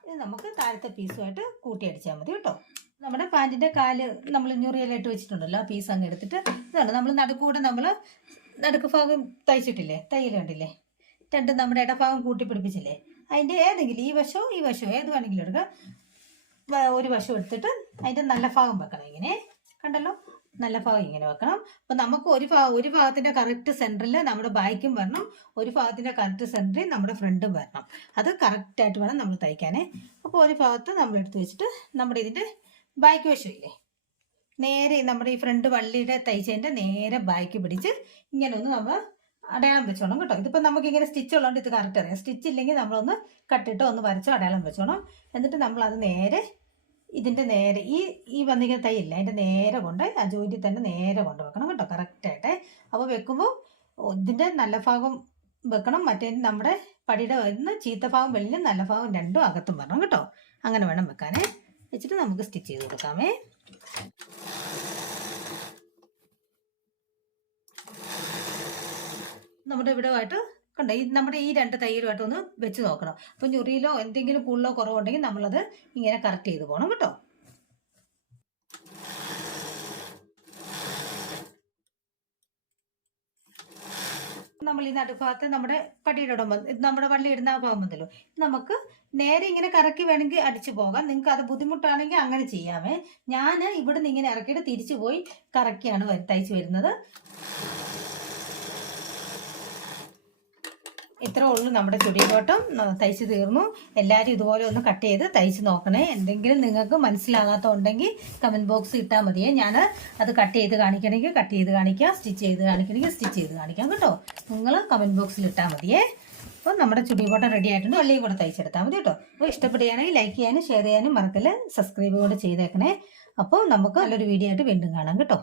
ഇത് നമുക്ക് താഴത്തെ പീസുമായിട്ട് കൂട്ടി അടിച്ചാൽ മതി കേട്ടോ. നമ്മുടെ പാൻറ്റിൻ്റെ കാല് നമ്മൾ ഞുറിയിലിട്ട് വെച്ചിട്ടുണ്ടല്ലോ, ആ പീസ് അങ്ങ് എടുത്തിട്ട് ഇതാണ് നമ്മൾ നടുക്ക് ഭാഗം തയ്ച്ചിട്ടില്ലേ, തയ്യൽ കണ്ടില്ലേ, രണ്ടും നമ്മുടെ ഇടഭാഗം കൂട്ടി പിടിപ്പിച്ചില്ലേ, അതിൻ്റെ ഏതെങ്കിലും ഈ വശമോ ഏത് വേണമെങ്കിലും എടുക്കാം. ഒരു വശം എടുത്തിട്ട് അതിൻ്റെ നല്ല ഭാഗം വെക്കണം. ഇങ്ങനെ കണ്ടല്ലോ, നല്ല ഭാഗം ഇങ്ങനെ വെക്കണം. അപ്പം നമുക്ക് ഒരു ഭാഗത്തിൻ്റെ കറക്റ്റ് സെൻറ്ററിൽ നമ്മുടെ ബാക്കും വരണം, ഒരു ഭാഗത്തിൻ്റെ കറക്റ്റ് സെൻറ്ററിൽ നമ്മുടെ ഫ്രണ്ടും വരണം. അത് കറക്റ്റായിട്ട് വേണം നമ്മൾ തയ്ക്കാനേ. അപ്പോൾ ഒരു ഭാഗത്ത് നമ്മൾ എടുത്ത് വെച്ചിട്ട് നമ്മുടെ ഇതിൻ്റെ ബാക്ക് വശമില്ലേ, നേരെ നമ്മുടെ ഈ ഫ്രണ്ട് വള്ളിയുടെ തയ്ച്ചതിൻ്റെ നേരെ ബാക്ക് പിടിച്ച് ഇങ്ങനെ ഒന്ന് നമ്മൾ അടയാളം വെച്ചോണം കേട്ടോ. ഇതിപ്പോൾ നമുക്കിങ്ങനെ സ്റ്റിച്ച് ഉള്ളതുകൊണ്ട് ഇത് കറക്റ്റ് അറിയാം. സ്റ്റിച്ച് ഇല്ലെങ്കിൽ നമ്മളൊന്ന് കട്ടിട്ട് ഒന്ന് വരച്ചോ അടയാളം വെച്ചോണം. എന്നിട്ട് നമ്മളത് നേരെ ഇതിൻ്റെ നേരെ ഈ വന്നിരിക്കുന്ന തൈയില്ല അതിൻ്റെ നേരെ കൊണ്ട് ആ ജോയിൻറ്റിൽ തന്നെ നേരെ കൊണ്ട് വെക്കണം കേട്ടോ, കറക്റ്റായിട്ട്. അപ്പോൾ വെക്കുമ്പോൾ ഇതിൻ്റെ നല്ല ഭാഗം വെക്കണം, മറ്റേ നമ്മുടെ പടിയുടെ വരുന്ന ചീത്ത ഭാഗം വെളിയിലും നല്ല ഭാഗം രണ്ടും അകത്തും വരണം കേട്ടോ. അങ്ങനെ വേണം വെക്കാനേ. വെച്ചിട്ട് നമുക്ക് സ്റ്റിച്ച് ചെയ്ത് കൊടുക്കാമേ. നമ്മുടെ ഇവിടെയായിട്ട് കണ്ടോ, നമ്മുടെ ഈ 2 തയ്യലുമായിട്ട് ഒന്ന് വെച്ച് നോക്കണം. അപ്പം ഞുറിയിലോ എന്തെങ്കിലും കൂടുതലോ കുറവുണ്ടെങ്കിൽ നമ്മളത് ഇങ്ങനെ കറക്റ്റ് ചെയ്ത് പോകണം കേട്ടോ. നമ്മൾ ഈ നടുഭാഗത്ത് നമ്മുടെ പടിയുടെ നമ്മുടെ വള്ളി ഇടുന്ന ഭാഗം വന്നല്ലോ, നമുക്ക് നേരെ ഇങ്ങനെ കറക്കി വേണമെങ്കിൽ അടിച്ചു പോകാം. നിങ്ങൾക്ക് അത് ബുദ്ധിമുട്ടാണെങ്കിൽ അങ്ങനെ ചെയ്യാമേ. ഞാൻ ഇവിടുന്ന് ഇങ്ങനെ ഇറക്കിയിട്ട് തിരിച്ചു പോയി കറക്കിയാണ് തയ്ച്ച് വരുന്നത്. ഇത്രേ ഉള്ളൂ നമ്മുടെ ചുടിയോട്ടം തയ്ച്ച് തീർന്നു. എല്ലാവരും ഇതുപോലെ ഒന്ന് കട്ട് ചെയ്ത് തയ്ച്ച് നോക്കണേ. എന്തെങ്കിലും നിങ്ങൾക്ക് മനസ്സിലാകാത്തതുണ്ടെങ്കിൽ കമൻറ്റ് ബോക്സ് ഇട്ടാൽ മതിയേ. ഞാൻ അത് കട്ട് ചെയ്ത് കാണിക്കണമെങ്കിൽ കട്ട് ചെയ്ത് കാണിക്കാം, സ്റ്റിച്ച് ചെയ്ത് കാണിക്കണമെങ്കിൽ സ്റ്റിച്ച് ചെയ്ത് കാണിക്കാം കേട്ടോ. നിങ്ങൾ കമൻറ്റ് ബോക്സിൽ ഇട്ടാൽ മതിയേ. അപ്പോൾ നമ്മുടെ ചുടിയോട്ടം റെഡി ആയിട്ടുണ്ട്. വള്ളിയും കൂടെ തയ്ച്ചെടുത്താൽ മതി കേട്ടോ. അപ്പോൾ ഇഷ്ടപ്പെടുകയാണെങ്കിൽ ലൈക്ക് ചെയ്യാനും ഷെയർ ചെയ്യാനും മറക്കല്ല, സബ്സ്ക്രൈബ് കൂടെ ചെയ്തേക്കണേ. അപ്പോൾ നമുക്ക് നല്ലൊരു വീഡിയോ ആയിട്ട് വീണ്ടും കാണാം കേട്ടോ.